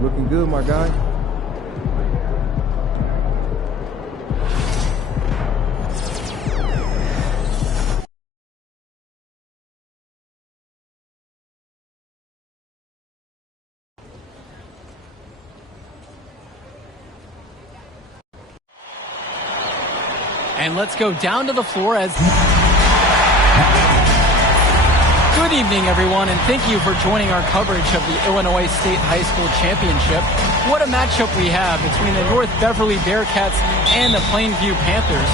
Looking good, my guy. And let's go down to the floor as... Good evening, everyone, and thank you for joining our coverage of the Illinois State High School Championship. What a matchup we have between the North Beverly Bearcats and the Plainview Panthers.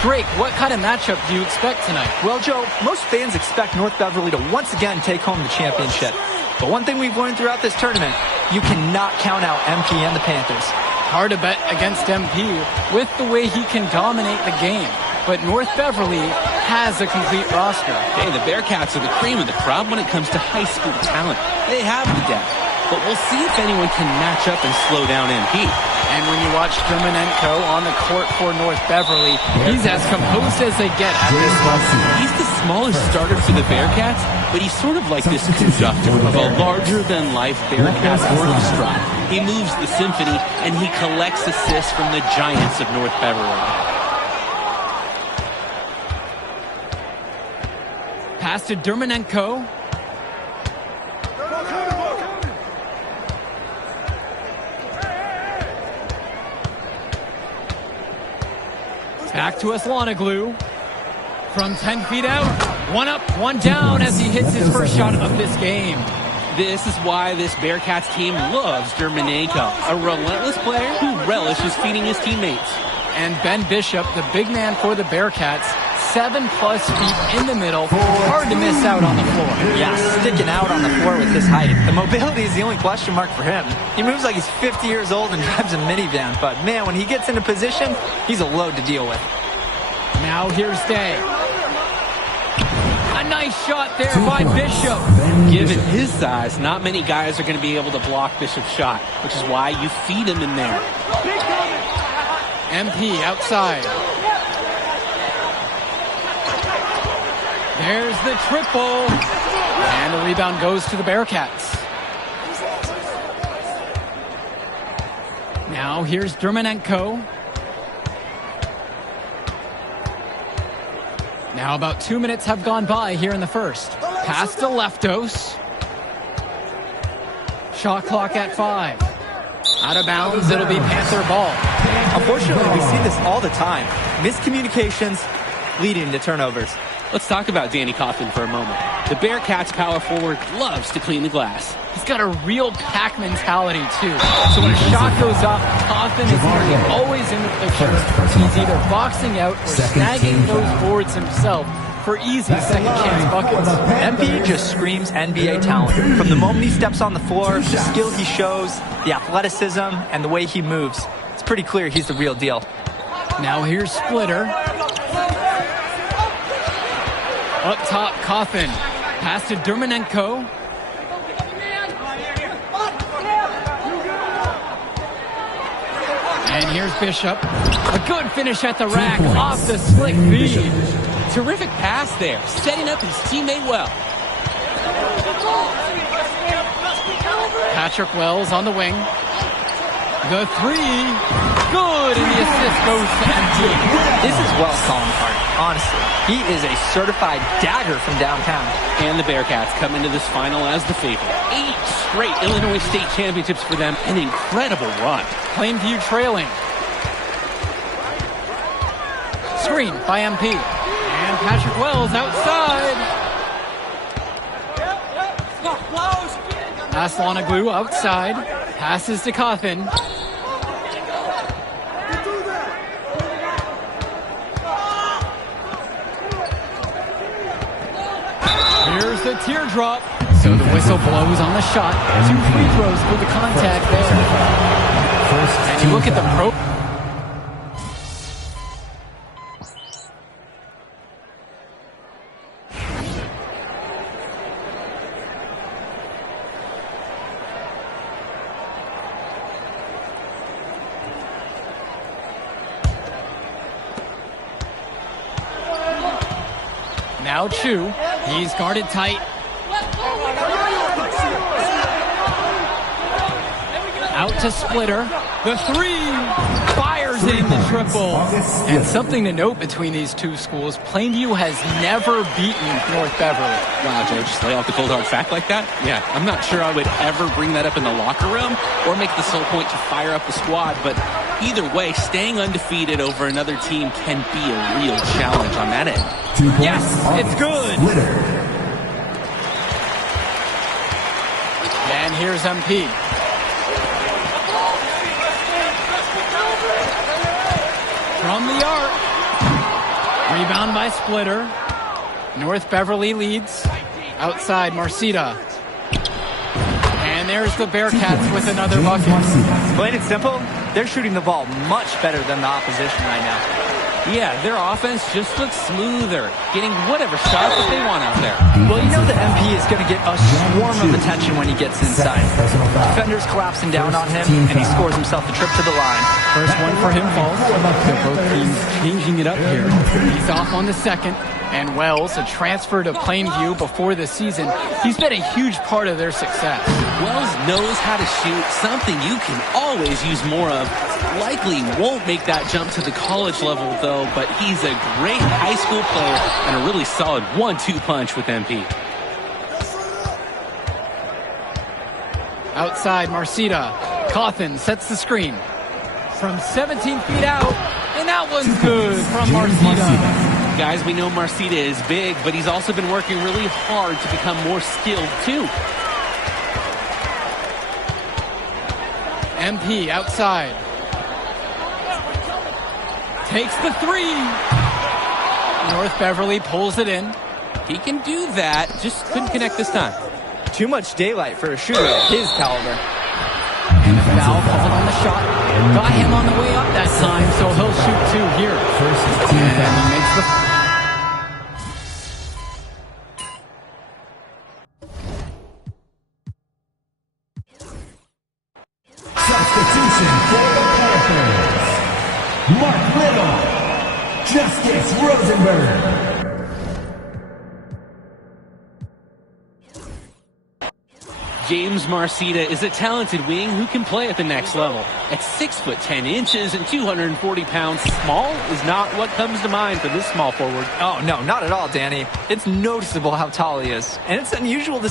Drake, what kind of matchup do you expect tonight? Well, Joe, most fans expect North Beverly to once again take home the championship. But one thing we've learned throughout this tournament, you cannot count out MP and the Panthers. Hard to bet against MP with the way he can dominate the game. But North Beverly has a complete roster. Hey, the Bearcats are the cream of the crop when it comes to high school talent. They have the depth. But we'll see if anyone can match up and slow down MP. And when you watch Dermanenko on the court for North Beverly, he's as composed as they get at this level. He's the smallest starter for the Bearcats, but he's sort of like this conductor of a larger-than-life Bearcats orchestra. He moves the symphony, and he collects assists from the giants of North Beverly. Pass to Dermanenko. Back to Aslanoglu. From 10 feet out. One up, one down as he hits his first shot of this game. This is why this Bearcats team loves Dermanenko, a relentless player who relishes feeding his teammates. And Ben Bishop, the big man for the Bearcats, 7+ feet in the middle. Hard to miss out on the floor. Yeah, sticking out on the floor with his height. The mobility is the only question mark for him. He moves like he's 50 years old and drives a minivan, but man, when he gets into position, he's a load to deal with. Now here's Day. A nice shot there by Bishop. Given his size, not many guys are going to be able to block Bishop's shot, which is why you feed him in there. MP outside. There's the triple. And the rebound goes to the Bearcats. Now here's Dermanenko. Now about 2 minutes have gone by here in the first. Pass to Leftos. Shot clock at 5. Out of bounds, it'll be Panther ball. Unfortunately, we see this all the time. Miscommunications leading to turnovers. Let's talk about Danny Coffin for a moment. The Bearcats power forward loves to clean the glass. He's got a real pack mentality, too. So when a shot goes up, Coffin is nearly always in the picture. He's either boxing out or snagging those boards himself for easy second-chance buckets. MP just screams NBA talent. From the moment he steps on the floor, the skill he shows, the athleticism, and the way he moves, it's pretty clear he's the real deal. Now here's Splitter. Up top, Coffin. Pass to Dermanenko. And here's Bishop. A good finish at the rack off the slick feed. Terrific pass there, setting up his teammate well. Patrick Wells on the wing. The three. Good, and the assist goes to MP. This is Wells calling the party, honestly. He is a certified dagger from downtown. And the Bearcats come into this final as the favorite. 8 straight Illinois State championships for them. An incredible run. Plainview trailing. Screen by MP. And Patrick Wells outside. Aslanoglu outside. Passes to Coffin. Here's the teardrop. So the whistle blows on the shot. 2 free throws for the contact there. And you look at the pro. Now Chu. He's guarded tight. Out to Splitter. The three. Fires in the triple. And something to note between these two schools, Plainview has never beaten North Beverly. Wow, Joe, just lay off the cold hard fact like that? Yeah, I'm not sure I would ever bring that up in the locker room or make the sole point to fire up the squad, but either way, staying undefeated over another team can be a real challenge on that end. Yes, it's good. And here's MP. From the arc. Rebound by Splitter. North Beverly leads. Outside, Marcita. And there's the Bearcats with another bucket. Plain and simple, they're shooting the ball much better than the opposition right now. Yeah, their offense just looks smoother, getting whatever shot that they want out there. Well, you know the MP is going to get a swarm of attention when he gets inside. Defenders collapsing down on him, and he scores himself a trip to the line. First one for him falls. They're both teams changing it up here. He's off on the second. And Wells, a transfer to Plainview before the season, he's been a huge part of their success. Wells knows how to shoot, something you can always use more of. Likely won't make that jump to the college level, though, but he's a great high school player and a really solid 1-2 punch with MP. Outside, Marcita. Cawthon sets the screen. From 17 feet out, and that one's good from Marcita. Guys, we know Marcita is big, but he's also been working really hard to become more skilled, too. MP outside. Takes the three. North Beverly pulls it in. He can do that, just couldn't connect this time. Too much daylight for a shooter of his caliber. And a foul called on the shot. Got him on the way up that time, so he'll shoot two here. And he makes the... Substitution for the Panthers. Mark Little. Justice Rosenberg. James Marcita is a talented wing who can play at the next level. At 6'10" and 240 pounds, small is not what comes to mind for this small forward. Oh, no, not at all, Danny. It's noticeable how tall he is, and it's unusual to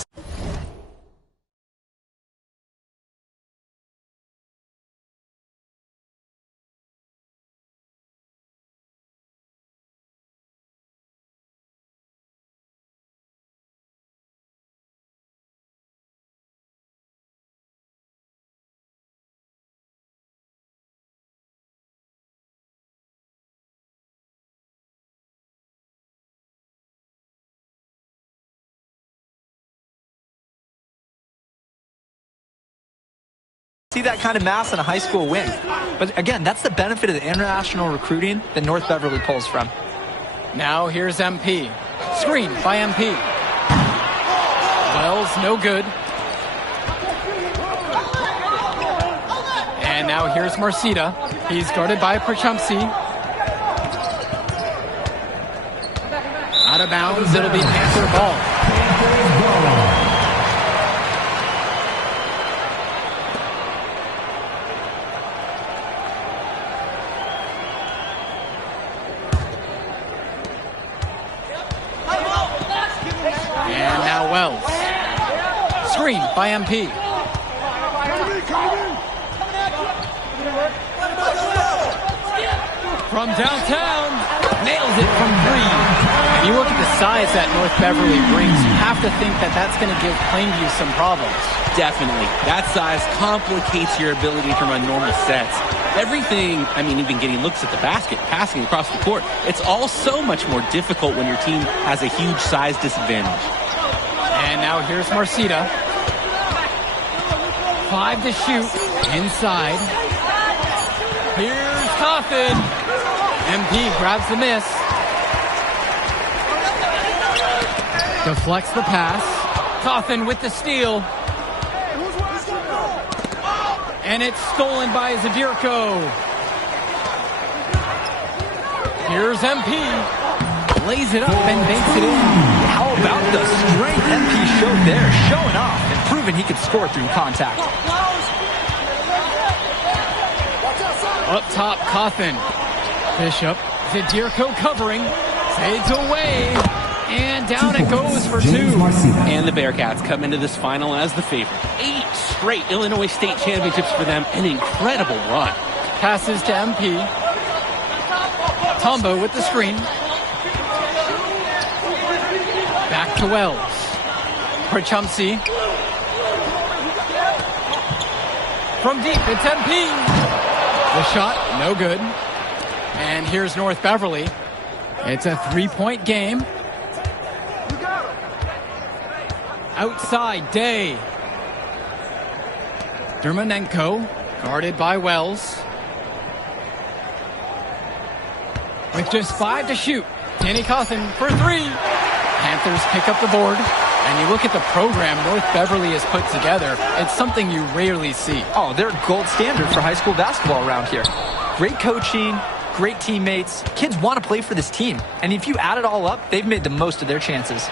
see that kind of mass in a high school wing. But again, that's the benefit of the international recruiting that North Beverly pulls from. Now here's MP. Screen by MP. Wells, no good. And now here's Marcita. He's guarded by Perchumsey. Out of bounds, it'll be Panther ball. And now Wells. Screen by MP. From downtown, nails it from three. If you look at the size that North Beverly brings, you have to think that that's going to give Plainview some problems. Definitely. That size complicates your ability to run normal sets. Everything, I mean, even getting looks at the basket, passing across the court, it's all so much more difficult when your team has a huge size disadvantage. And now here's Marcita. 5 to shoot. Inside. Here's Cawthon. MP grabs the miss. Deflects the pass. Cawthon with the steal. And it's stolen by Zadirko. Here's MP. Lays it up and banks it in. How about the strength MP showed there? Showing off and proving he could score through contact. Up top, Cawthon. Bishop. Zadirko covering. Fades away. And down it goes for 2. And the Bearcats come into this final as the favorite. 8 straight Illinois State championships for them. An incredible run. Passes to MP. Tombo with the screen. Back to Wells. For Chumsey. From deep, it's MP. The shot, no good. And here's North Beverly. It's a 3-point game. Outside, Day. Dermonenko, guarded by Wells. With just 5 to shoot. Danny Cawthon for 3. Panthers pick up the board. And you look at the program North Beverly has put together, it's something you rarely see. Oh, they're gold standard for high school basketball around here. Great coaching, great teammates. Kids want to play for this team. And if you add it all up, they've made the most of their chances.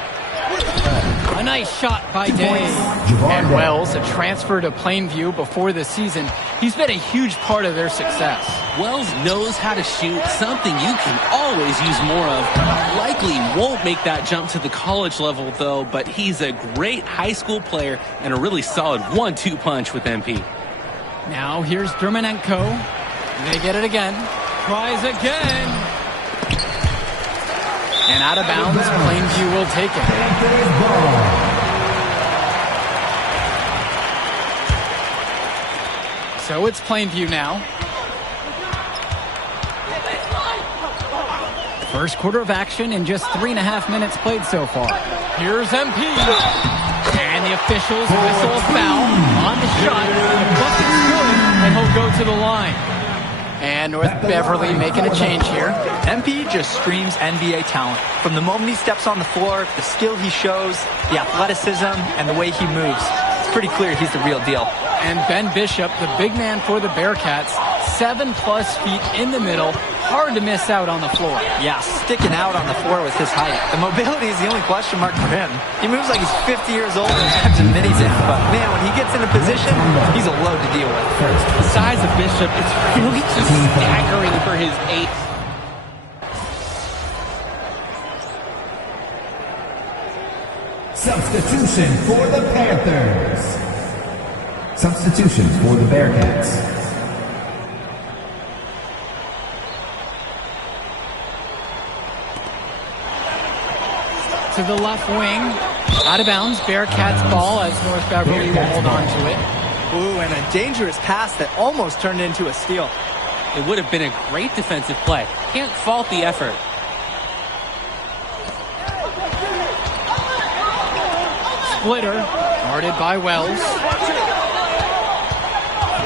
A nice shot by Day. And Wells, a transfer to Plainview before the season. He's been a huge part of their success. Wells knows how to shoot, something you can always use more of. Likely won't make that jump to the college level, though, but he's a great high school player and a really solid 1-2 punch with MP. Now here's Dermonenko. They get it again. Tries again. And out of bounds, Plainview will take it. So it's Plainview now. First quarter of action in just 3.5 minutes played so far. Here's MP. And the officials whistle a foul on the shot. The bucket's good, and he'll go to the line. And North Beverly making a change here. MP just screams NBA talent. From the moment he steps on the floor, the skill he shows, the athleticism, and the way he moves. It's pretty clear he's the real deal. And Ben Bishop, the big man for the Bearcats, 7+ feet in the middle. Hard to miss out on the floor. Yeah, sticking out on the floor with his height. The mobility is the only question mark for him. He moves like he's 50 years old and drives a minivan. But man, when he gets in a position, he's a load to deal with. The size of Bishop, it's really just staggering for his 8. Substitution for the Panthers. Substitution for the Bearcats. To the left wing. Out of bounds. Bearcats ball as North Beverly will hold on to it. Ooh, and a dangerous pass that almost turned into a steal. It would have been a great defensive play. Can't fault the effort. Splitter, guarded by Wells.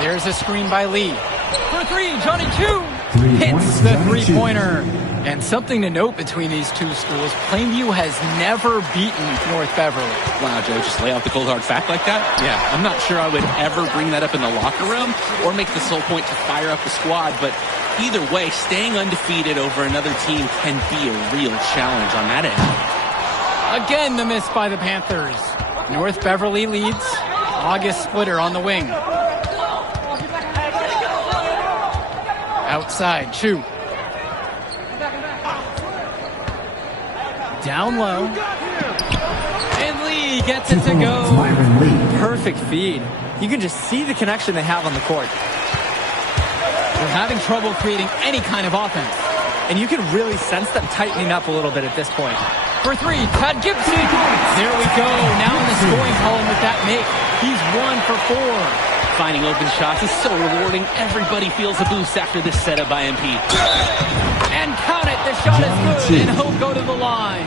There's a screen by Lee. For 3, Johnny Chu hits the 3-pointer. And something to note between these two schools, Plainview has never beaten North Beverly. Wow, Joe, just lay out the cold hard fact like that? Yeah, I'm not sure I would ever bring that up in the locker room or make the sole point to fire up the squad, but either way, staying undefeated over another team can be a real challenge on that end. Again, the miss by the Panthers. North Beverly leads. August Splitter on the wing. Outside, Chu. Down low. And Lee gets it to go. Perfect feed. You can just see the connection they have on the court. They're having trouble creating any kind of offense. And you can really sense them tightening up a little bit at this point. For 3, Todd Gibson. There we go. Now in the scoring column with that make. He's 1 for 4. Finding open shots is so rewarding. Everybody feels a boost after this setup by MP. And count it. The shot is good. And he'll go to the line.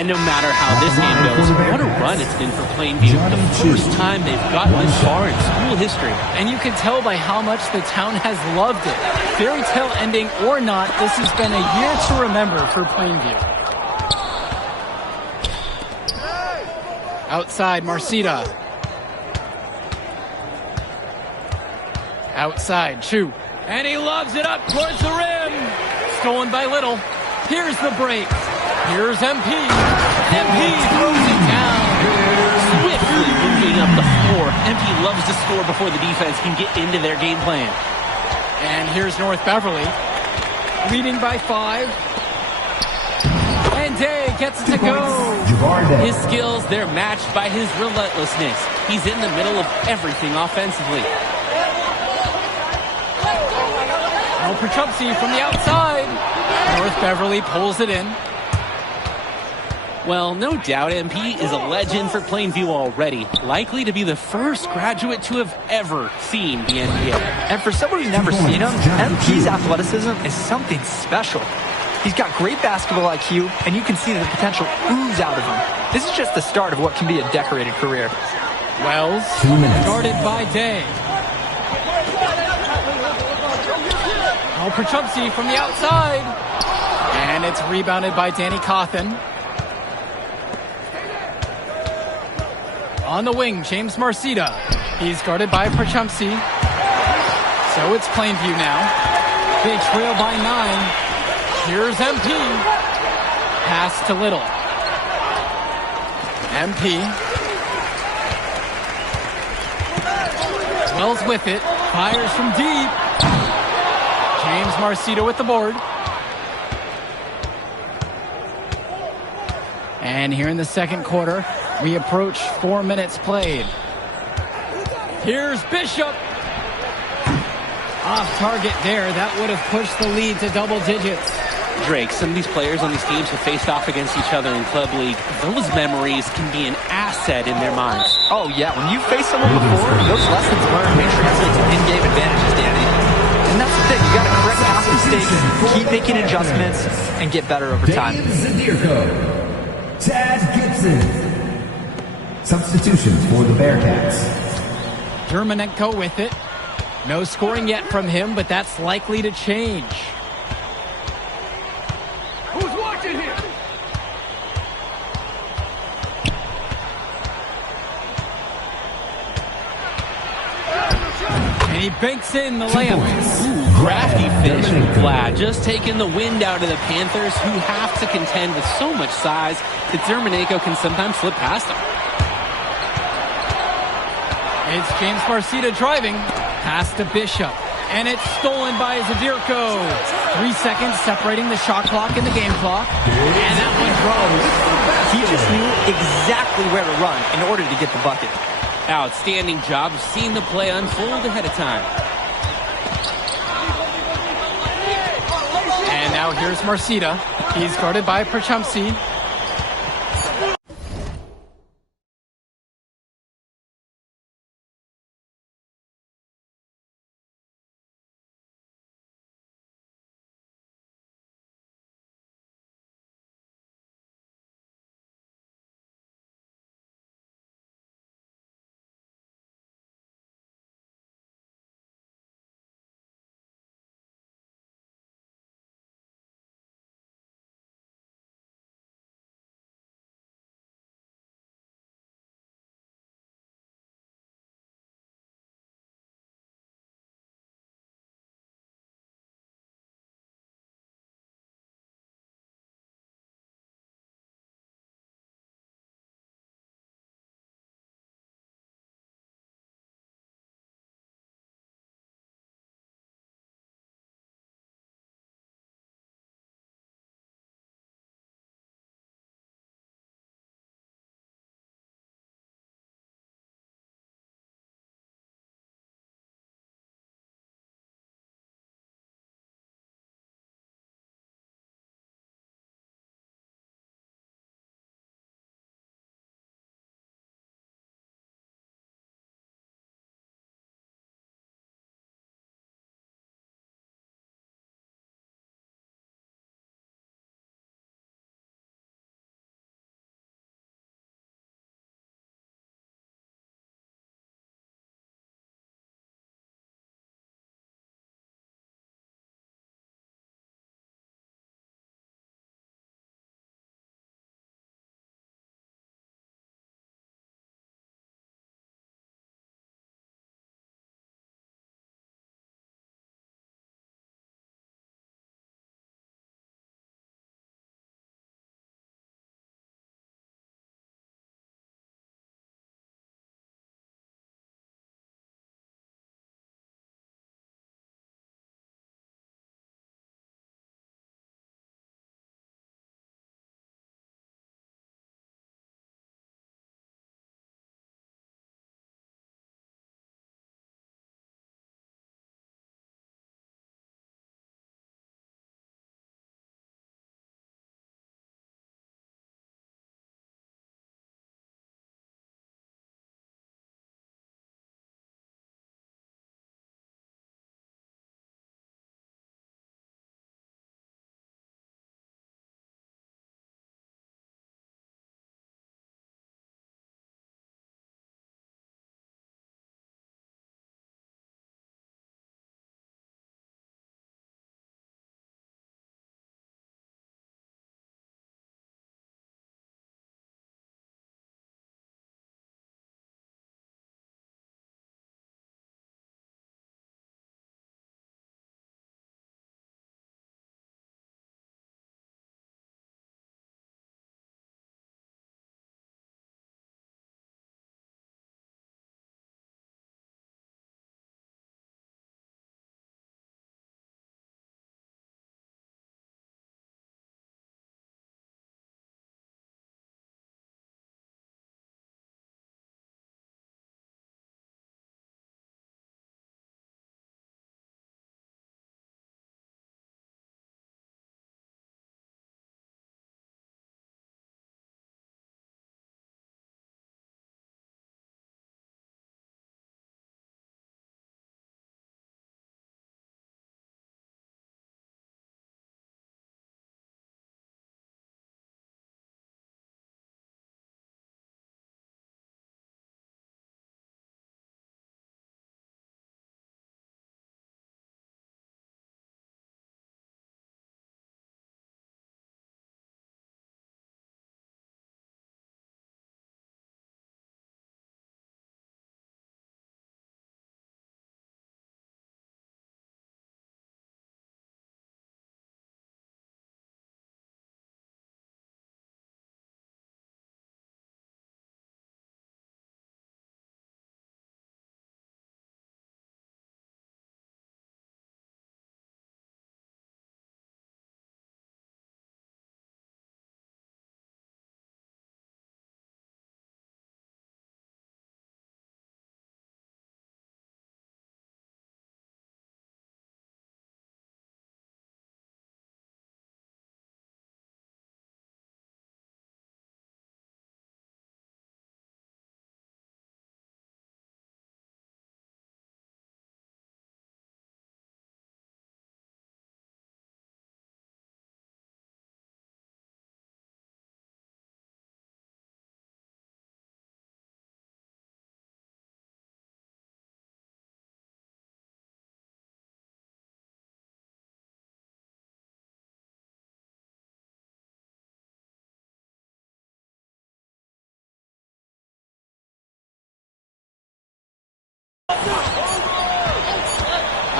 And no matter how this game goes, what a run it's been for Plainview. The first time they've gotten this far in school history. And you can tell by how much the town has loved it. Fairy tale ending or not, this has been a year to remember for Plainview. Outside, Marcita. Outside, Chu. And he loves it up towards the rim. Stolen by Little. Here's the break. Here's MP. MP throws it down. Swiftly moving up the floor. MP loves to score before the defense can get into their game plan. And here's North Beverly, leading by 5. And Day gets it to go. His skills, they're matched by his relentlessness. He's in the middle of everything offensively. Now Perchupsey from the outside. North Beverly pulls it in. Well, no doubt MP is a legend for Plainview already. Likely to be the first graduate to have ever seen the NBA. And for someone who's never seen him, MP's athleticism is something special. He's got great basketball IQ, and you can see the potential ooze out of him. This is just the start of what can be a decorated career. Wells, guarded by Day. Now Perchupsey from the outside. And it's rebounded by Danny Cawthon. On the wing, James Marcita. He's guarded by Perchupsey. So it's Plainview now. They trail by 9. Here's MP. Pass to Little. MP. Wells with it. Fires from deep. James Marcita with the board. And here in the second quarter, we approach 4 minutes played. Here's Bishop. Off target there. That would have pushed the lead to double digits. Drake, some of these players on these teams have faced off against each other in Club League. Those memories can be an asset in their minds. Oh, yeah. When you face someone before, those lessons learned may translate to in-game advantages, Danny. And that's the thing. You got to correct past mistakes, keep making adjustments, and get better over time. Chad Gibson. Substitution for the Bearcats. Germanenko with it. No scoring yet from him, but that's likely to change. Who's watching here? And he banks in the layup. Ooh, crafty finish from Vlad. Just taking the wind out of the Panthers, who have to contend with so much size that Germanenko can sometimes slip past them. It's James Marcita driving. Pass to Bishop. And it's stolen by Zadirko. 3 seconds separating the shot clock and the game clock. And that one goes. He just knew exactly where to run in order to get the bucket. Outstanding job of seeing the play unfold ahead of time. And now here's Marcita. He's guarded by Perchupsey.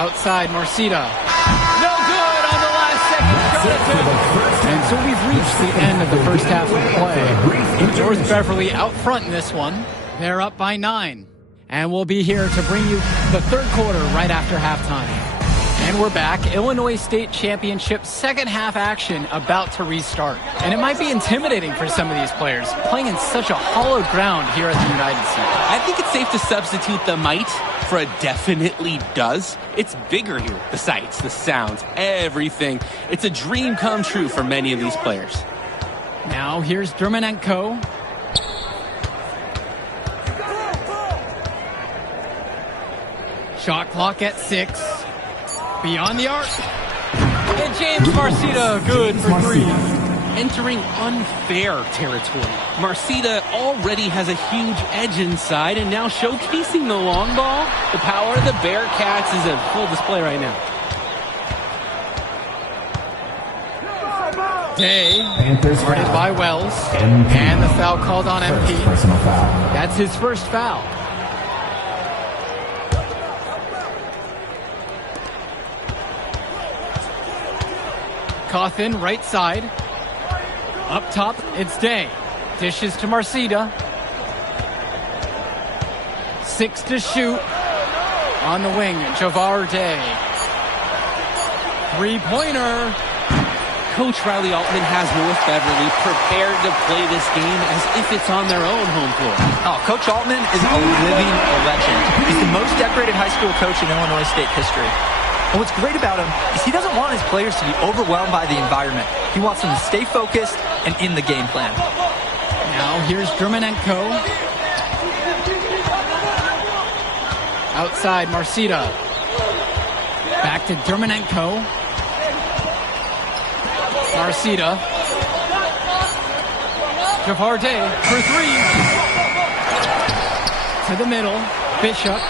Outside, Marcita. No good on the last second shot attempt. And so we've reached the end of the first half of play. North Beverly out front in this one. They're up by 9. And we'll be here to bring you the third quarter right after halftime. And we're back. Illinois State Championship second half action about to restart. And it might be intimidating for some of these players playing in such a hallowed ground here at the United Center. I think it's safe to substitute the might for a definitely does. It's bigger here. The sights, the sounds, everything. It's a dream come true for many of these players. Now here's Dermanenko. Shot clock at 6. Beyond the arc. And James Marcita, good for 3. Entering unfair territory. Marcita already has a huge edge inside, and now showcasing the long ball. The power of the Bearcats is in full display right now. Day, guarded by Wells. And the foul called on MP. That's his first foul. Cawthon, right side. Up top, it's Day. Dishes to Marcita. 6 to shoot. On the wing, Javar Day. Three-pointer. Coach Riley Altman has North Beverly prepared to play this game as if it's on their own home floor. Oh, Coach Altman is a living legend. He's the most decorated high school coach in Illinois State history. And what's great about him is he doesn't want his players to be overwhelmed by the environment. He wants them to stay focused and in the game plan. Now here's Dermanenko. Outside, Marcita. Back to Dermanenko. Marcita. Javar Day for 3. To the middle. Bishop.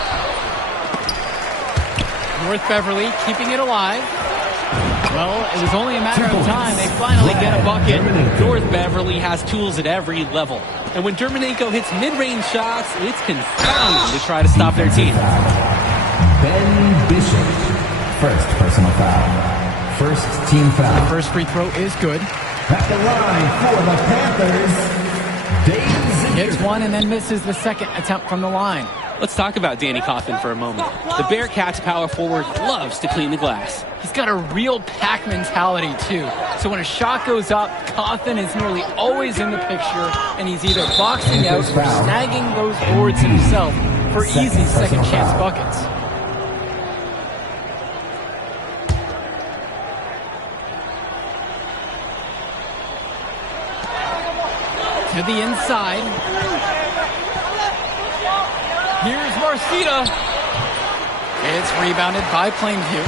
North Beverly keeping it alive. Well, it was only a matter of time. They finally get a bucket. North Beverly has tools at every level. And when Dermanenko hits mid-range shots, it's confounding to try to stop their team. Ben Bishop. First personal foul. First team foul. The first free throw is good. At the line for the Panthers, Days. Hits one and then misses the second attempt from the line. Let's talk about Danny Cawthon for a moment. The Bearcats power forward loves to clean the glass. He's got a real pack mentality, too. So when a shot goes up, Cawthon is nearly always in the picture, and he's either boxing out or snagging those boards himself for easy second-chance buckets. To the inside. Here's Marcita. It's rebounded by Plainview.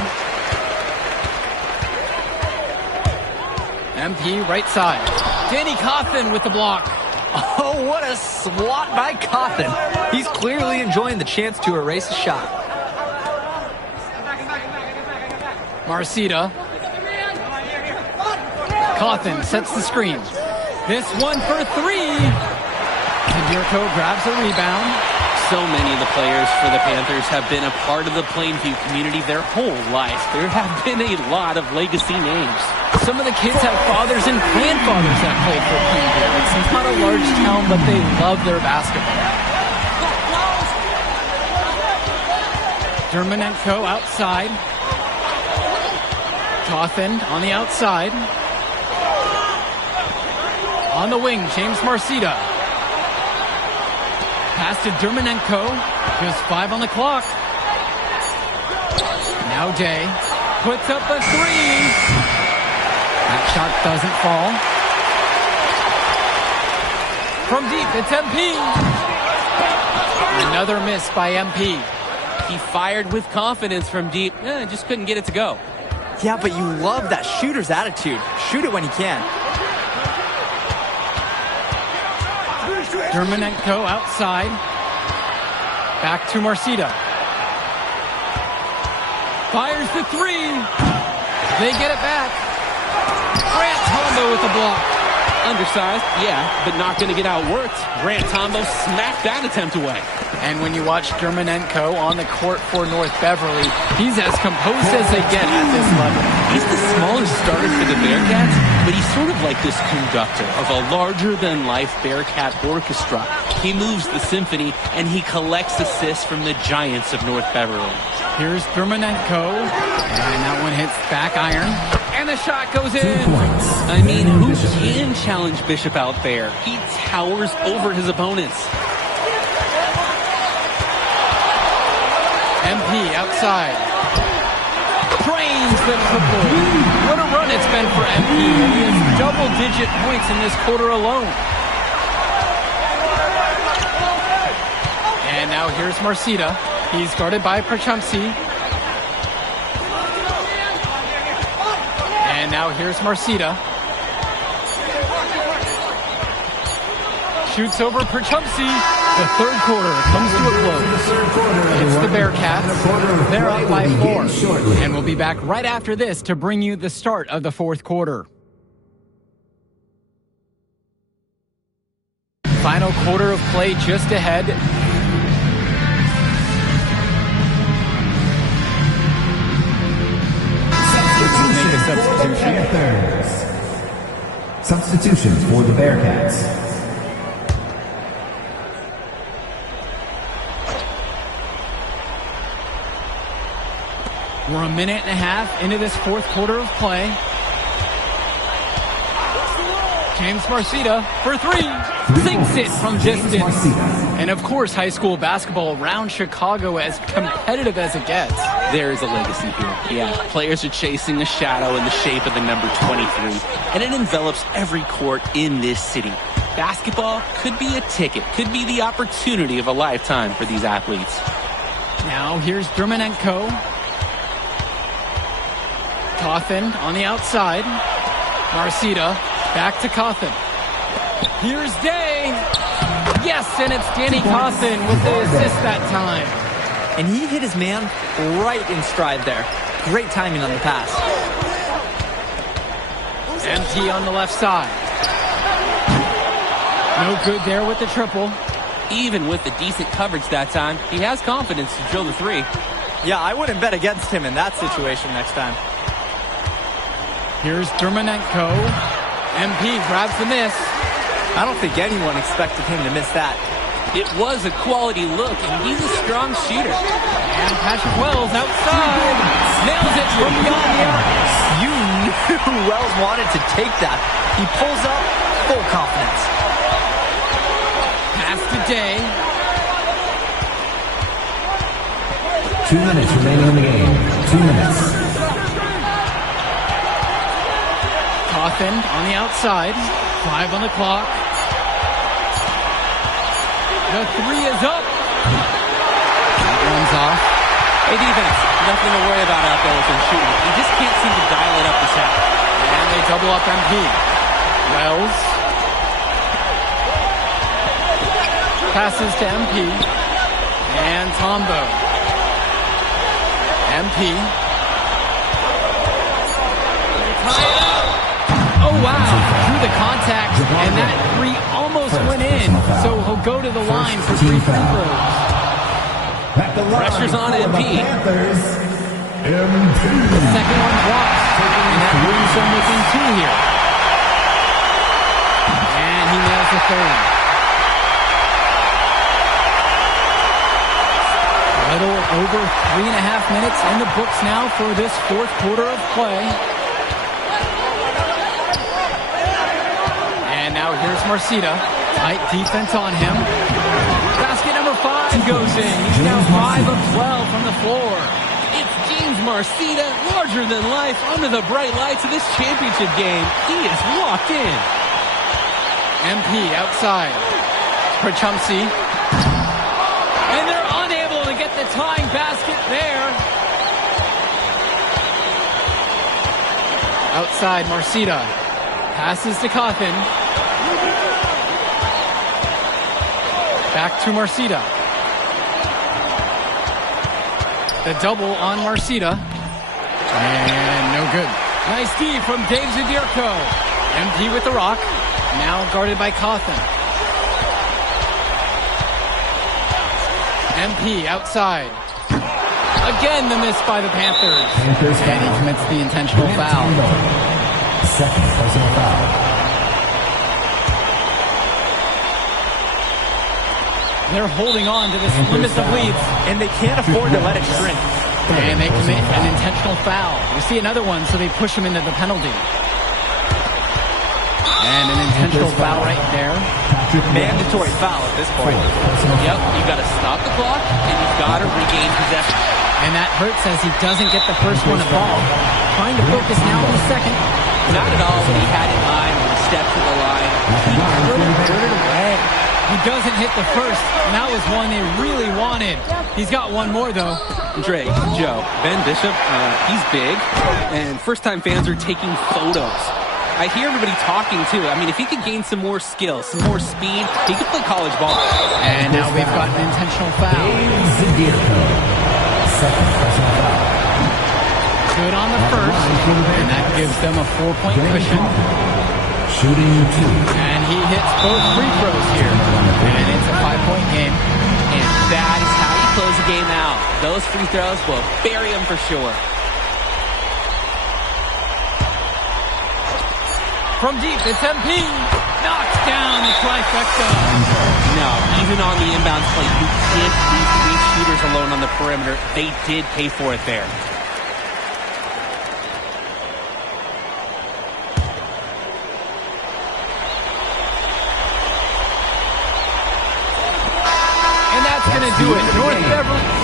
MP right side. Danny Cawthon with the block. Oh, what a swat by Cawthon. He's clearly enjoying the chance to erase a shot. Marcita. Cawthon sets the screen. This one for 3. Dirko grabs a rebound. So many of the players for the Panthers have been a part of the Plainview community their whole life. There have been a lot of legacy names. Some of the kids have fathers and grandfathers that played for Plainview. It's not a large town, but they love their basketball. Dermanenko outside. Cawthon on the outside. On the wing, James Marcita. Pass to Dermanenko. Just 5 on the clock. Now Day puts up a 3. That shot doesn't fall. From deep, it's MP. Another miss by MP. He fired with confidence from deep. Just couldn't get it to go. Yeah, but you love that shooter's attitude. Shoot it when you can. Dermanenko outside. Back to Marcita. Fires the 3. They get it back. Grant Tombo with the block. Undersized, yeah, but not going to get outworked. Grant Tombo smacked that attempt away. And when you watch Dermonenko on the court for North Beverly, he's as composed as they get at this level. He's the smallest starter for the Bearcats, but he's sort of like this conductor of a larger-than-life Bearcat orchestra. He moves the symphony, and he collects assists from the giants of North Beverly. Here's Dermonenko, and that one hits back iron, and the shot goes in. 2 points. I mean, who can challenge Bishop out there? He towers over his opponents. MP outside. Drains the triple. What a run it's been for MP. He has double-digit points in this quarter alone. And now here's Marcita. He's guarded by Prachumsi. And now here's Marcita. Shoots over Prachumsi. The third quarter comes to a close. It's the Bearcats. They're up by 4. And we'll be back right after this to bring you the start of the fourth quarter. Final quarter of play just ahead. Substitution for the Bearcats. We're a minute and a half into this fourth quarter of play. James Marcita for 3. Sinks it from distance. And of course, high school basketball around Chicago as competitive as it gets. There is a legacy here. Yeah, players are chasing a shadow in the shape of the number 23. And it envelops every court in this city. Basketball could be a ticket, could be the opportunity of a lifetime for these athletes. Now here's Dermonenko. Cawthon on the outside. Marcita back to Cawthon. Here's Day. Yes, and it's Danny Cawthon with the assist that time. And he hit his man right in stride there. Great timing on the pass. MP on the left side. No good there with the triple. Even with the decent coverage that time, he has confidence to drill the 3. Yeah, I wouldn't bet against him in that situation next time. Here's Dermonenko. MP grabs the miss. I don't think anyone expected him to miss that. It was a quality look, and he's a strong shooter. And Patrick Wells outside. Nails it from beyond the arc. You knew Wells wanted to take that. He pulls up, full confidence. Pass to Day. 2 minutes remaining in the game. 2 minutes. Cawthon on the outside. 5 on the clock. The 3 is up. That one's off. Hey, defense, nothing to worry about out there with him shooting. He just can't seem to dial it up this half. And they double up MP. Wells. Passes to MP. And Tombo. MP. Oh, wow. Through the contact, and that 3 almost went in. So he'll go to the line for 3 free throws. Pressure's on MP. The second one drops, and that leaves them within 2 here. And he nails the third. A little over 3.5 minutes in the books now for this fourth quarter of play. And now here's Marcita. Tight defense on him. Basket number 5 goes in. He's now 5 of 12 from the floor. It's James Marcita, larger than life, under the bright lights of this championship game. He is locked in. MP outside. Prachumsi. And they're unable to get the tying basket there. Outside, Marcita. Passes to Cawthon. Back to Marcita. The double on Marcita. And no good. Nice D from Dave Zadirko. MP with the rock. Now guarded by Cawthon. MP outside. Again, the miss by the Panthers. And he commits the intentional foul. Second personal foul. They're holding on to this limit of leads. And they can't afford to let it shrink. And they commit an intentional foul. We see another one, so they push him into the penalty. And an intentional foul right there. Mandatory foul at this point. Yep, you've got to stop the clock, and you've got to regain possession. And that hurts as he doesn't get the first one of ball. Trying to focus now on the second. Not at all, but he had it in mind when he stepped to the line. He couldn't put it away. He doesn't hit the first, and that was one they really wanted. He's got one more, though. Dre, Joe, Ben Bishop, he's big, and first-time fans are taking photos. I hear everybody talking, too. I mean, if he could gain some more skills, some more speed, he could play college ball. And now we've got an intentional foul. Second personal foul. Good on the first, and that gives them a 4-point cushion. Shooting 2. And he hits both free throws here. And it's a 5-point game. And that is how you close the game out. Those free throws will bury him for sure. From deep, it's MP. Knocks down the trifecta. No, even on the inbound play, you can't leave 3 shooters alone on the perimeter. They did pay for it there. And that's going to do it. North Beverly.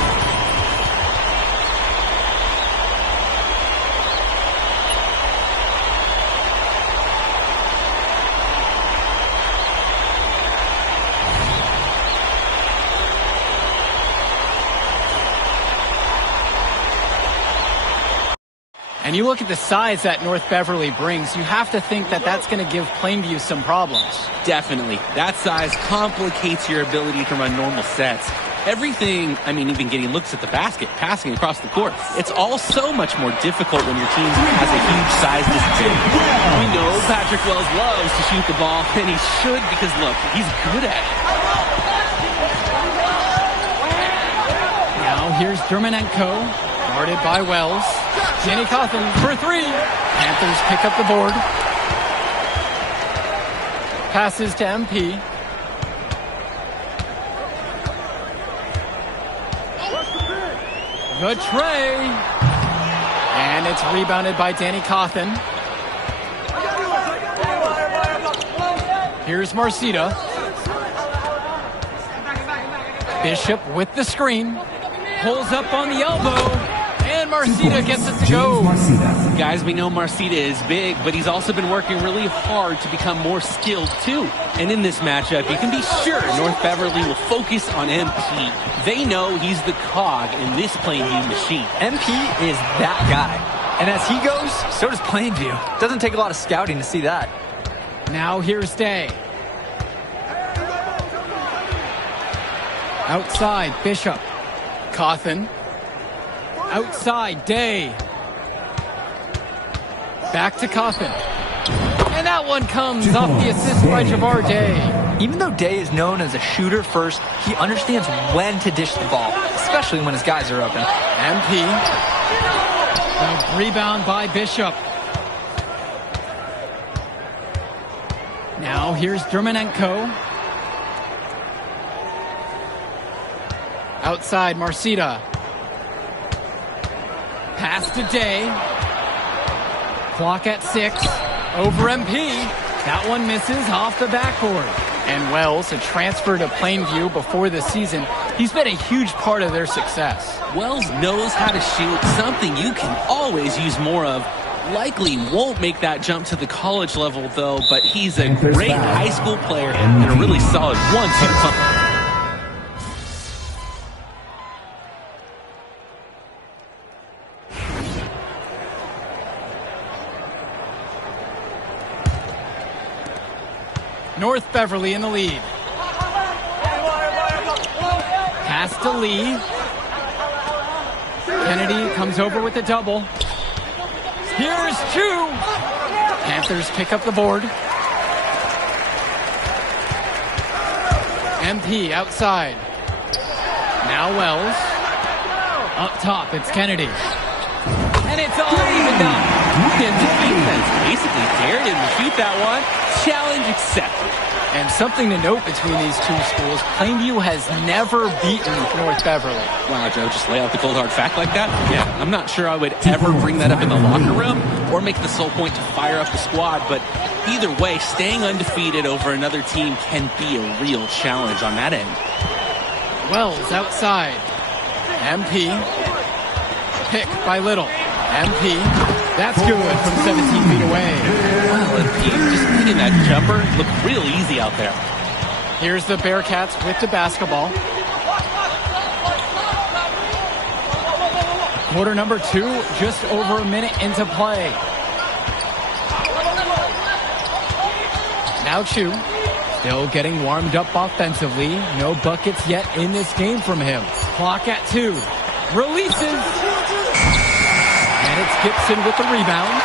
And you look at the size that North Beverly brings, you have to think that that's going to give Plainview some problems. Definitely. That size complicates your ability to run normal sets. Everything, I mean, even getting looks at the basket, passing across the court, it's all so much more difficult when your team has a huge size disadvantage. We know Patrick Wells loves to shoot the ball, and he should because, look, he's good at it. Now here's Dermanenko, guarded by Wells. Danny Cawthon for 3. Panthers pick up the board. Passes to MP. The tray. And it's rebounded by Danny Cawthon. Here's Marcita. Bishop with the screen. Pulls up on the elbow. And Marcita gets it to go. Guys, we know Marcita is big, but he's also been working really hard to become more skilled, too. And in this matchup, you can be sure North Beverly will focus on MP. They know he's the cog in this Plainview machine. MP is that guy. And as he goes, so does Plainview. Doesn't take a lot of scouting to see that. Now here's Day. Outside, Bishop. Cawthon. Outside, Day. Back to Cawthon. And that one comes off the assist by Javar Day. Even though Day is known as a shooter first, he understands when to dish the ball, especially when his guys are open. MP. A rebound by Bishop. Now here's Dermanenko. Outside, Marcita. Pass to Day. Clock at 6. Over MP. That one misses off the backboard. And Wells, a transfer to Plainview before the season, he's been a huge part of their success. Wells knows how to shoot, something you can always use more of. Likely won't make that jump to the college level, though, but he's a great high school player and a really solid 1-2 punch. North Beverly in the lead. Pass to Lee. Kennedy comes over with the double. Here's 2. Panthers pick up the board. MP outside. Now Wells. Up top, it's Kennedy. And it's all evened up. And the defense basically dared him to shoot that one. Challenge accepted. And something to note between these two schools, Plainview has never beaten North Beverly. Wow, Joe, just lay out the cold hard fact like that? Yeah, I'm not sure I would ever bring that up in the locker room or make the sole point to fire up the squad, but either way, staying undefeated over another team can be a real challenge on that end. Wells outside. MP. Pick by Little. MP. That's good from 17 feet away. Well, MP just hitting that jumper looked real easy out there. Here's the Bearcats with the basketball. Quarter number 2, just over a minute into play. Now Chu, still getting warmed up offensively. No buckets yet in this game from him. Clock at 2. Releases. And it's Gibson with the rebound.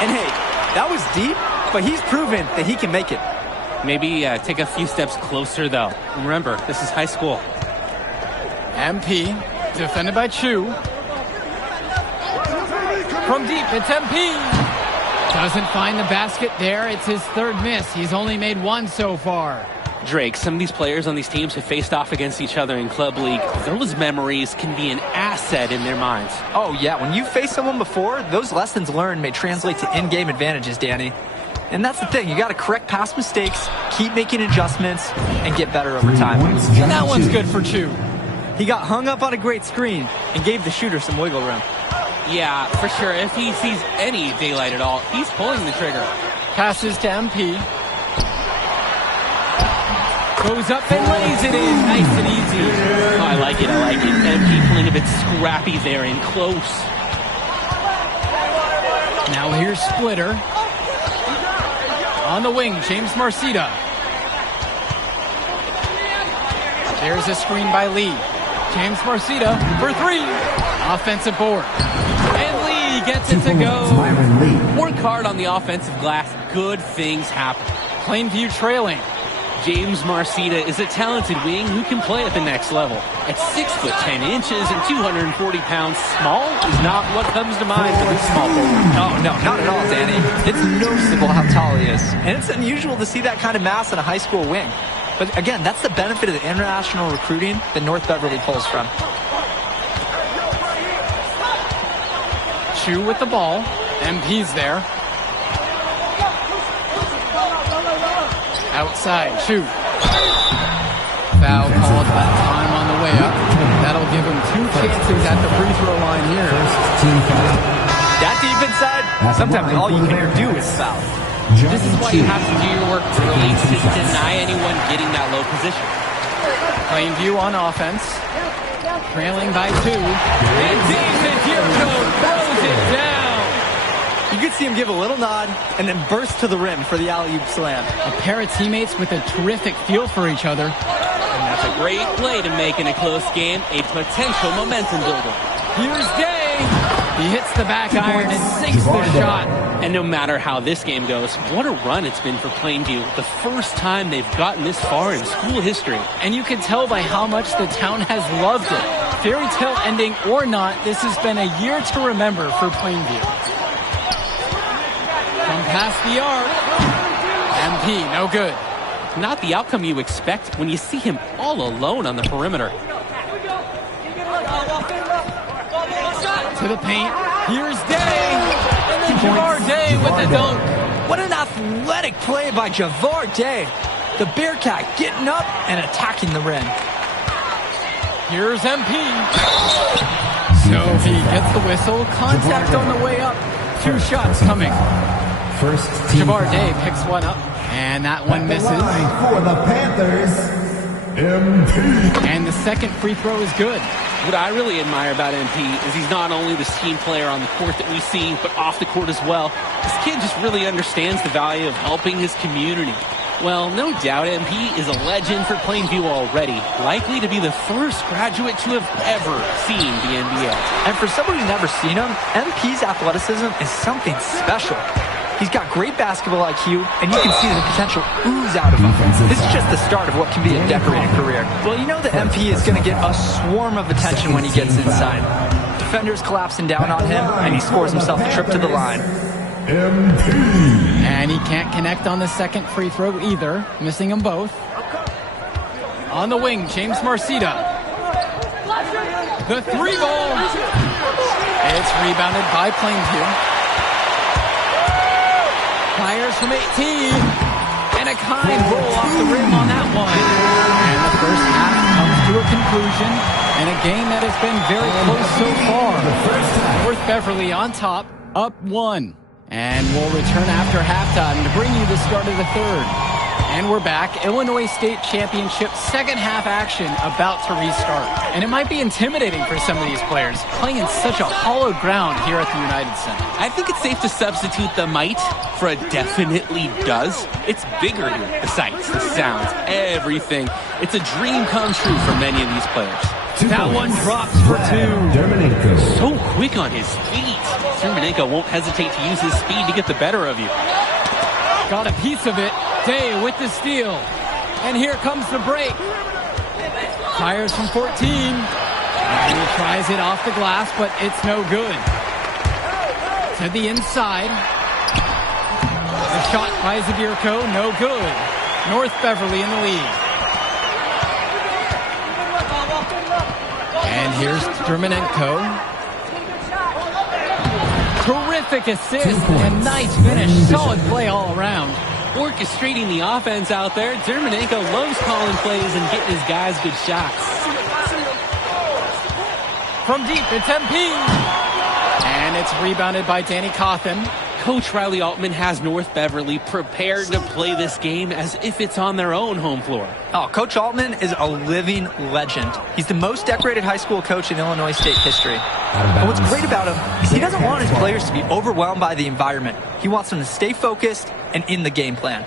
And hey, that was deep, but he's proven that he can make it. Maybe take a few steps closer, though. Remember, this is high school. MP, defended by Chu. From deep, it's MP. Doesn't find the basket there. It's his third miss. He's only made 1 so far. Drake, some of these players on these teams have faced off against each other in Club League. Those memories can be an asset in their minds. Oh, yeah. When you faced someone before, those lessons learned may translate to in-game advantages, Danny. And that's the thing. You got to correct past mistakes, keep making adjustments, and get better over time. And that one's good for Chu. He got hung up on a great screen and gave the shooter some wiggle room. Yeah, for sure. If he sees any daylight at all, he's pulling the trigger. Passes to MP. Goes up and lays it in. Nice and easy. Oh, I like it. MP playing a bit scrappy there and close. Now here's Splitter. On the wing, James Marcita. There's a screen by Lee. James Marcita for 3. Offensive board. And Lee gets it to go. Work hard on the offensive glass. Good things happen. Plainview trailing. James Marcita is a talented wing who can play at the next level. At 6 foot 10 inches and 240 pounds, small is not what comes to mind for this small forward. No, not at all, Danny. It's noticeable how tall he is. And it's unusual to see that kind of mass in a high school wing. But again, that's the benefit of the international recruiting that North Beverly pulls from. Chu with the ball. MP's there. Outside, Chu. Foul called that time on the way up. That'll give him 2 chances at the free throw line here. That deep inside, sometimes all you can do is foul. This is why you have to do your work early to deny anyone getting that low position. Plainview on offense. Trailing by 2. And David Gierko throws it down. You could see him give a little nod and then burst to the rim for the alley-oop slam. A pair of teammates with a terrific feel for each other. And that's a great play to make in a close game, a potential momentum builder. Here's Day. He hits the back iron and sinks the shot. And no matter how this game goes, what a run it's been for Plainview. The first time they've gotten this far in school history. And you can tell by how much the town has loved it. Fairy tale ending or not, this has been a year to remember for Plainview. From past the arc. MP, no good. Not the outcome you expect when you see him all alone on the perimeter. To the paint. Here's Day. And then Javar Day with the dunk. What an athletic play by Javar Day. The Bearcat getting up and attacking the rim. Here's MP. So he gets the whistle. Contact on the way up. 2 shots coming. First Javar Day picks one up. And that one misses. For the Panthers, MP. And the second free throw is good. What I really admire about MP is he's not only the team player on the court that we see, but off the court as well. This kid just really understands the value of helping his community. Well, no doubt MP is a legend for Plainview already, likely to be the first graduate to have ever seen the NBA. And for someone who's never seen him, MP's athleticism is something special. He's got great basketball IQ, and you can see the potential ooze out of him. This is just the start of what can be a decorated career. Well, you know that MP is going to get a swarm of attention when he gets inside. Defenders collapsing down on him, and he scores himself a trip to the line. And he can't connect on the second free throw either, missing them both. On the wing, James Marcita. The three ball. It's rebounded by Plainview. Fires from 18. And a kind roll off the rim on that one. And the first half comes to a conclusion in a game that has been very close so far. North Beverly on top, up 1. And we'll return after halftime to bring you the start of the third. And we're back. Illinois State Championship second half action about to restart. And it might be intimidating for some of these players playing in such a hollowed ground here at the United Center. I think it's safe to substitute the might for a definitely does. It's bigger here. The sights, the sounds, everything. It's a dream come true for many of these players. That one drops for 2. So quick on his feet. Dermanenko won't hesitate to use his speed to get the better of you. Got a piece of it. Day with the steal. And here comes the break. Fires from 14. And he tries it off the glass, but it's no good. To the inside. The shot by Zabirko, no good. North Beverly in the lead. And here's Dermanenko. Terrific assist and nice finish. Solid play all around. Orchestrating the offense out there. Dermanenko loves calling plays and getting his guys good shots. From deep, it's MP. And it's rebounded by Danny Cawthon. Coach Riley Altman has North Beverly prepared to play this game as if it's on their own home floor. Oh, Coach Altman is a living legend. He's the most decorated high school coach in Illinois State history. And what's great about him is he doesn't want his players to be overwhelmed by the environment. He wants them to stay focused and in the game plan.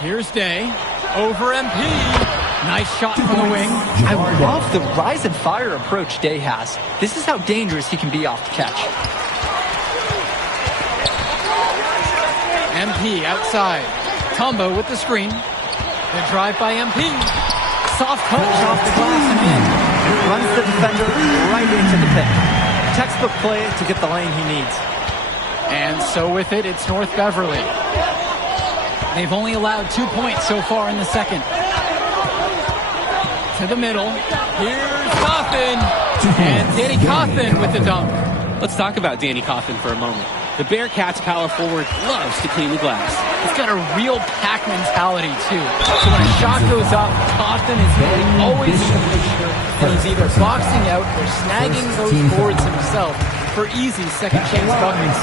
Here's Day. Over MP. Nice shot from the wing. I love the rise and fire approach Day has. This is how dangerous he can be off the catch. MP outside. Tombo with the screen. The drive by MP. Soft touch off the glass and in. Runs the defender right into the pick. Textbook play to get the lane he needs. And so with it, it's North Beverly. They've only allowed 2 points so far in the second. To the middle. Here's Cawthon. And Danny Cawthon with the dunk. Let's talk about Danny Cawthon for a moment. The Bearcats power forward loves to clean the glass. He's got a real pack mentality, too. So when a shot goes up, Cawthon is getting always in the picture. And he's either boxing out or snagging those boards himself for easy second chance buckets.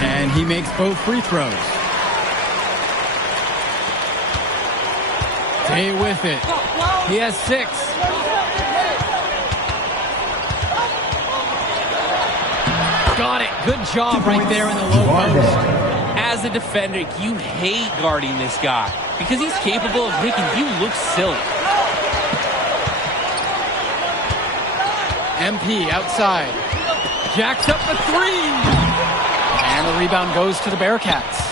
And he makes both free throws. Day with it. He has 6. Got it. Good job right there in the low post. As a defender, you hate guarding this guy because he's capable of making you look silly. MP outside. Jacks up the 3. And the rebound goes to the Bearcats.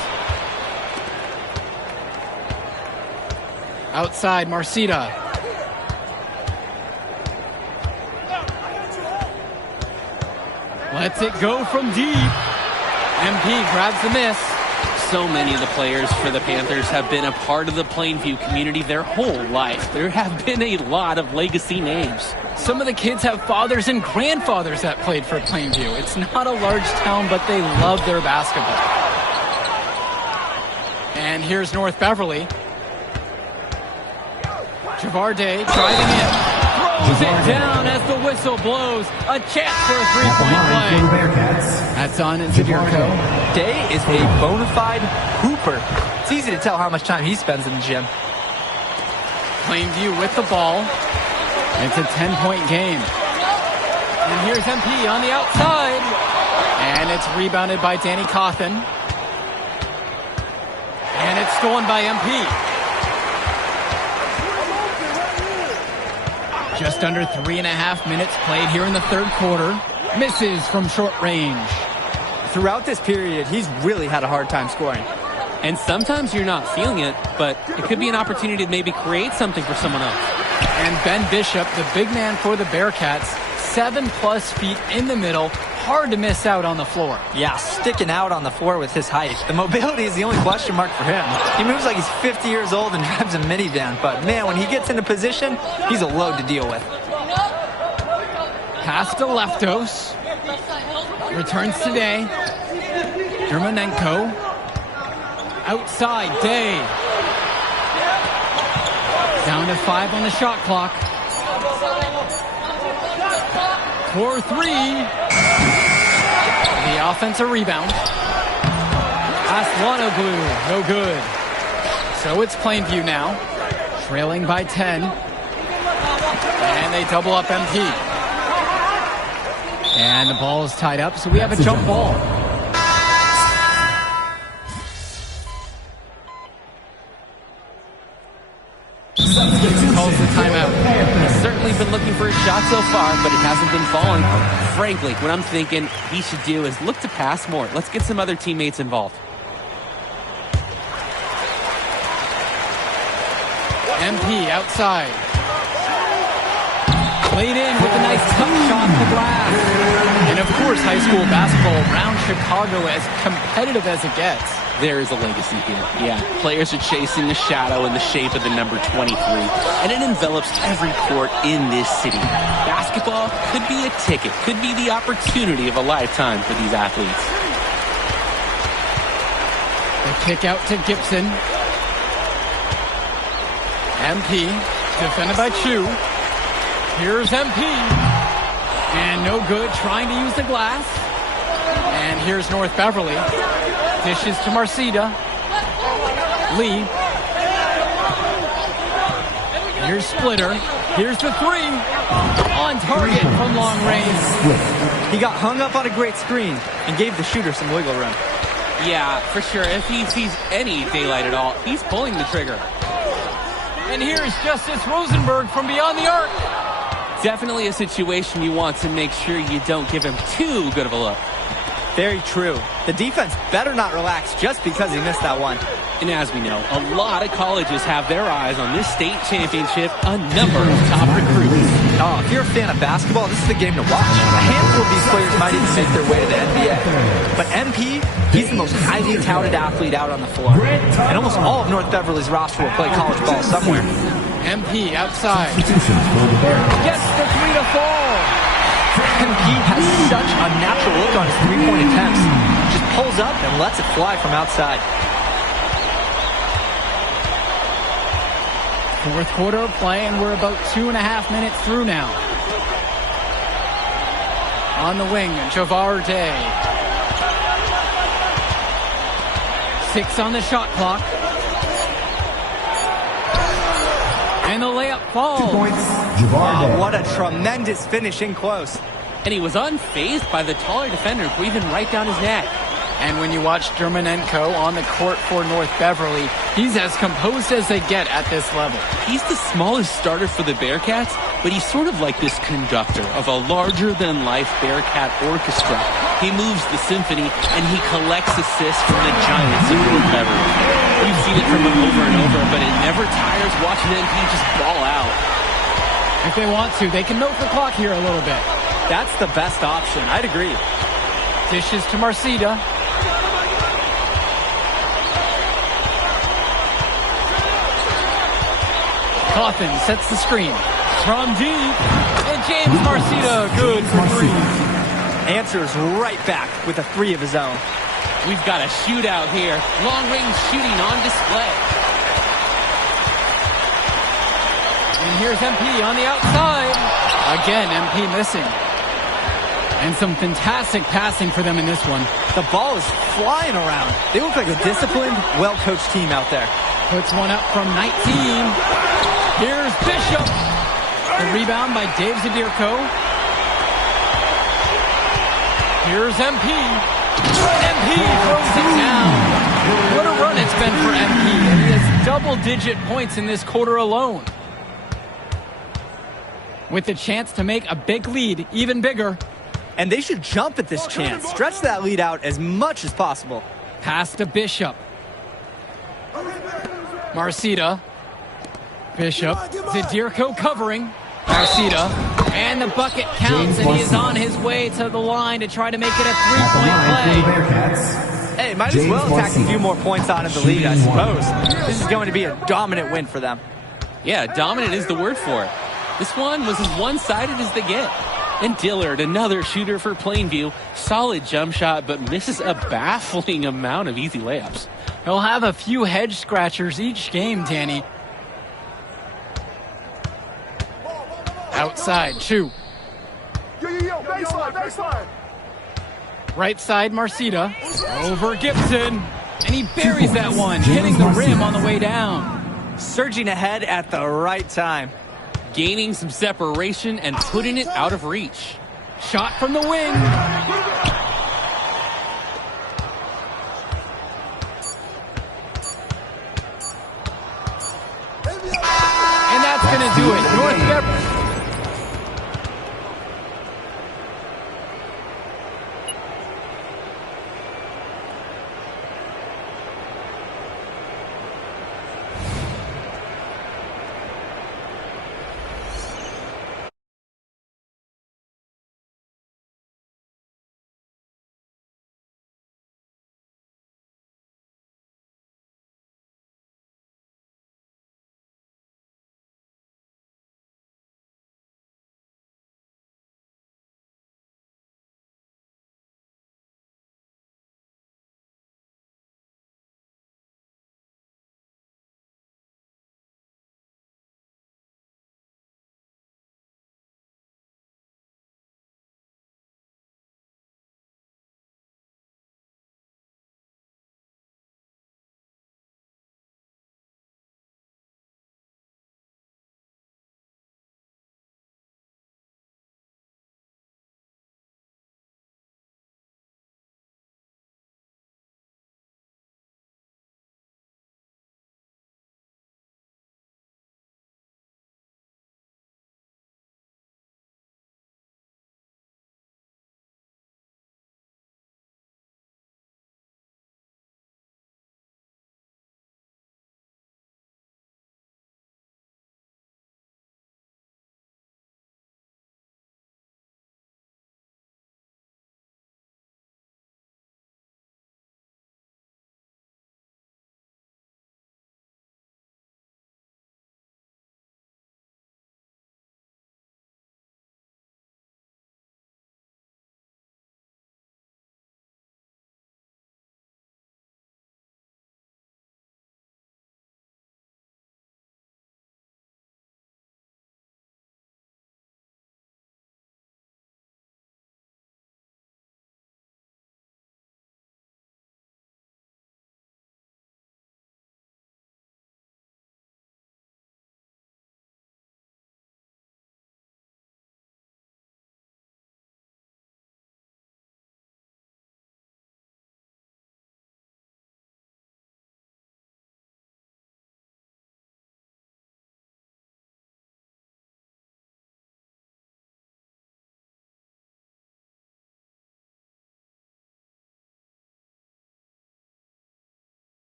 Outside, Marcita. Lets it go from deep. MP grabs the miss. So many of the players for the Panthers have been a part of the Plainview community their whole life. There have been a lot of legacy names. Some of the kids have fathers and grandfathers that played for Plainview. It's not a large town, but they love their basketball. And here's North Beverly. Javarde driving in. Throws it down as the whistle blows. A chance for a three-point play. That's on Zabirko. Day is a bona fide hooper. It's easy to tell how much time he spends in the gym. Plainview with the ball. It's a 10-point game. And here's MP on the outside. And it's rebounded by Danny Cawthon. And it's stolen by MP. Just under 3.5 minutes played here in the third quarter. Misses from short range. Throughout this period, he's really had a hard time scoring. And sometimes you're not feeling it, but it could be an opportunity to maybe create something for someone else. And Ben Bishop, the big man for the Bearcats, 7+ feet in the middle. Hard to miss out on the floor. Yeah, sticking out on the floor with his height. The mobility is the only question mark for him. He moves like he's 50 years old and drives a minivan, but man, when he gets into position, he's a load to deal with. Pass to Leftos. Returns to Day. Dermonenko. Outside, Day. Down to 5 on the shot clock. 4-3. The offensive rebound. Aslanoglu, no good. So it's Plainview now, trailing by 10. And they double up MP. And the ball is tied up, so we have a jump ball. Calls the timeout. He's certainly been looking for a shot so far, but it hasn't been falling. Frankly, what I'm thinking he should do is look to pass more. Let's get some other teammates involved. MP outside. Played in with a nice tough shot to the glass. And of course, high school basketball around Chicago as competitive as it gets. There is a legacy here. Yeah, players are chasing the shadow in the shape of the number 23, and it envelops every court in this city. Basketball could be a ticket, could be the opportunity of a lifetime for these athletes. The kick out to Gibson. MP, defended by Chu. Here's MP. And no good, trying to use the glass. And here's North Beverly. Dishes to Marcida. Lee. Here's Splitter. Here's the 3. On target from long range. He got hung up on a great screen and gave the shooter some wiggle room. Yeah, for sure. If he sees any daylight at all, he's pulling the trigger. And here's Justice Rosenberg from beyond the arc. Definitely a situation you want to make sure you don't give him too good of a look. Very true. The defense better not relax just because he missed that one. And as we know, a lot of colleges have their eyes on this state championship, a number of top recruits. Oh, if you're a fan of basketball, this is the game to watch. A handful of these players might even make their way to the NBA. But MP, he's the most highly touted athlete out on the floor. And almost all of North Beverly's roster will play college ball somewhere. MP outside. Gets the 3 to fall. MP has such a natural look on his three-point attempts. Just pulls up and lets it fly from outside. Fourth quarter of play, and we're about 2.5 minutes through now. On the wing, Javar Day. 6 on the shot clock. And the layup falls. 2 points, Javar Day. What a tremendous finish in close. And he was unfazed by the taller defender breathing right down his neck. And when you watch Dermonenko on the court for North Beverly, he's as composed as they get at this level. He's the smallest starter for the Bearcats, but he's sort of like this conductor of a larger-than-life Bearcat orchestra. He moves the symphony, and he collects assists from the giants of North Beverly. We've seen it from him over and over, but it never tires watching MP just ball out. If they want to, they can milk the clock here a little bit. That's the best option. I'd agree. Dishes to Marcida. Coffin sets the screen from deep, and James Marcida good for 3. Answers right back with a 3 of his own. We've got a shootout here. Long-range shooting on display. And here's MP on the outside. Again, MP missing. And some fantastic passing for them in this one. The ball is flying around. They look like a disciplined, well-coached team out there. Puts one up from 19. Here's Bishop. The rebound by Dave Zadirko. Here's MP. MP throws it down. What a run it's been for MP. And he has double-digit points in this quarter alone. with the chance to make a big lead even bigger. And they should jump at this chance. Stretch that lead out as much as possible. Pass to Bishop. Marcita. Bishop. Zadirko covering. Marcita. And the bucket counts, and he is on his way to the line to try to make it a three-point play. Hey, might as well tack a few more points on in the lead, I suppose. This is going to be a dominant win for them. Yeah, dominant is the word for it. This one was as one-sided as they get. And Dillard, another shooter for Plainview. Solid jump shot, but misses a baffling amount of easy layups. He'll have a few head scratchers each game, Danny. Outside, Chu. Baseline. Right side, Marcita. Over Gibson. And he buries that one, hitting the rim on the way down. Surging ahead at the right time. Gaining some separation and putting it out of reach. Shot from the wing. And that's going to do it. North Beverly